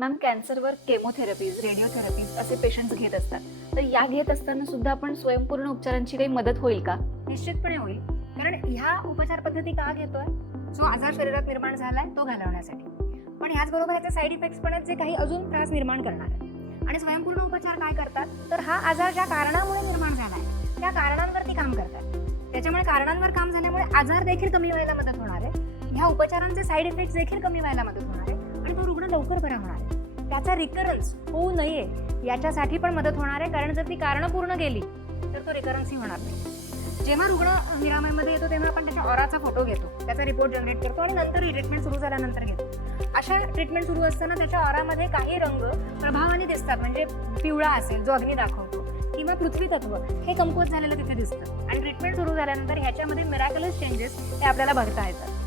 Ma'am कॅन्सरवर chemotherapies रेडिओथेरपीज असे patients घेत असतात. तर या घेत असताना सुद्धा आपण स्वयंपूर्ण उपचारांची काही मदत होईल का? निश्चितपणे होईल. कारण ह्या उपचार पद्धती का घेतोय? जो आजार शरीरात निर्माण झालाय तो घालवण्यासाठी. पण ह्याचबरोबर याचे साईड इफेक्ट्स पण आहेत जे काही अजून त्रास निर्माण करणार आहेत. आणि स्वयंपूर्ण उपचार काय करतात? तर हा आजार ज्या कारणामुळे निर्माण झाला आहे त्या कारणांवरती काम करतात. त्याच्यामुळे कारणांवर काम झाल्यामुळे आजार देखील कमी व्हायला मदत होणार आहे. ह्या उपचारांचे साईड इफेक्ट्स देखील कमी व्हायला मदत होणार आहे. रुग्ण लवकर बरा होणार आहे. त्याचा रिकरन्स होऊ नये याच्यासाठी पण मदत होणार आहे. कारण जर ती कारणं पूर्ण गेली तर तो रिकरन्सही होणार नाही. जेव्हा रुग्ण निरामयमध्ये येतो तेव्हा आपण त्याच्या ऑराचा फोटो घेतो. त्याचा रिपोर्ट जनरेट करतो आणि नंतर ट्रीटमेंट सुरू झाल्यानंतर घेतो. अशा ट्रीटमेंट सुरू असताना त्याच्या ऑरामध्ये काही रंग प्रभावाने दिसतात. म्हणजे पिवळा असेल जो अग्नी दाखवतो किंवा पृथ्वी तत्व हे कमकुवत झालेलं तिथे दिसतं. आणि ट्रीटमेंट सुरू झाल्यानंतर ह्याच्यामध्ये मिरॅकलस चेंजेस हे आपल्याला बघता येतात.